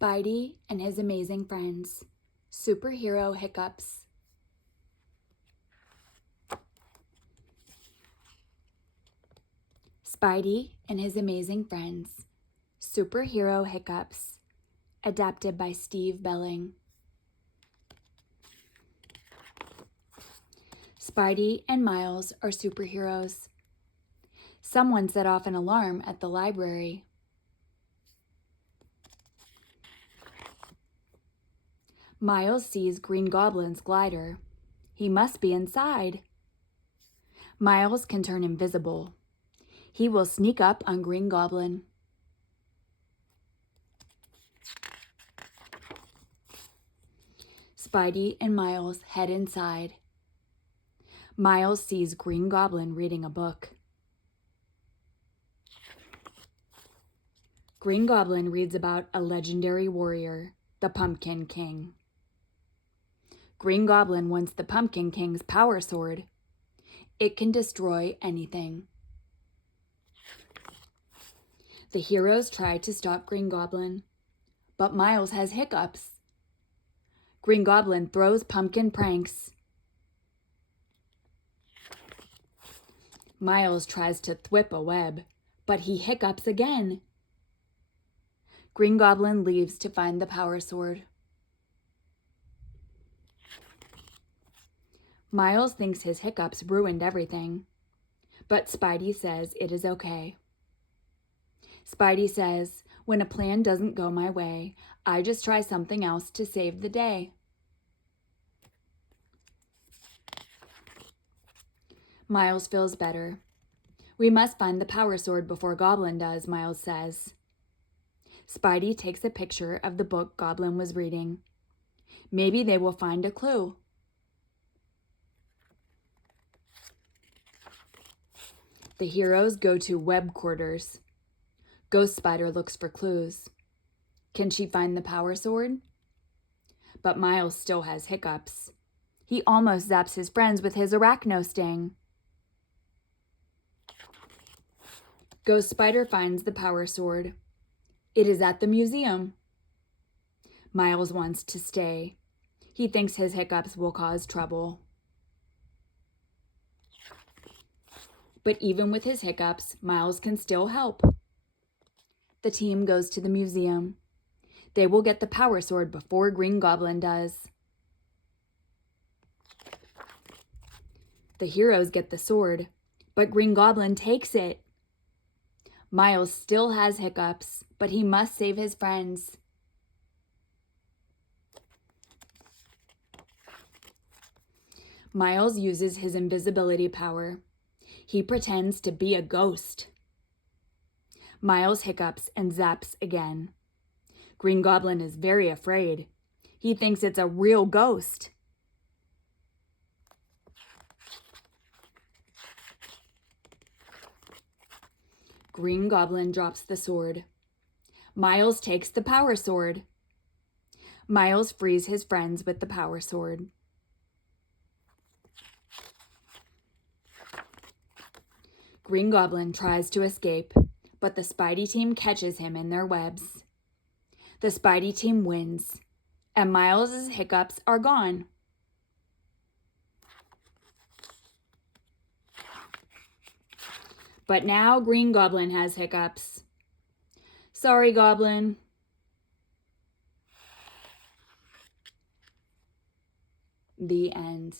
Spidey and his amazing friends. Superhero Hiccups. Spidey and his amazing friends. Superhero Hiccups. Adapted by Steve Behling. Spidey and Miles are superheroes. Someone set off an alarm at the library. Miles sees Green Goblin's glider. He must be inside. Miles can turn invisible. He will sneak up on Green Goblin. Spidey and Miles head inside. Miles sees Green Goblin reading a book. Green Goblin reads about a legendary warrior, the Pumpkin King. Green Goblin wants the Pumpkin King's power sword. It can destroy anything. The heroes try to stop Green Goblin, but Miles has hiccups. Green Goblin throws pumpkin pranks. Miles tries to thwip a web, but he hiccups again. Green Goblin leaves to find the power sword. Miles thinks his hiccups ruined everything, but Spidey says it is okay. Spidey says, when a plan doesn't go my way, I just try something else to save the day. Miles feels better. We must find the power sword before Goblin does, Miles says. Spidey takes a picture of the book Goblin was reading. Maybe they will find a clue. The heroes go to web quarters. Ghost Spider looks for clues. Can she find the power sword? But Miles still has hiccups. He almost zaps his friends with his arachno sting. Ghost Spider finds the power sword. It is at the museum. Miles wants to stay. He thinks his hiccups will cause trouble. But even with his hiccups, Miles can still help. The team goes to the museum. They will get the power sword before Green Goblin does. The heroes get the sword, but Green Goblin takes it. Miles still has hiccups, but he must save his friends. Miles uses his invisibility power. He pretends to be a ghost. Miles hiccups and zaps again. Green Goblin is very afraid. He thinks it's a real ghost. Green Goblin drops the sword. Miles takes the power sword. Miles frees his friends with the power sword. Green Goblin tries to escape, but the Spidey team catches him in their webs. The Spidey team wins, and Miles' hiccups are gone. But now Green Goblin has hiccups. Sorry, Goblin. The end.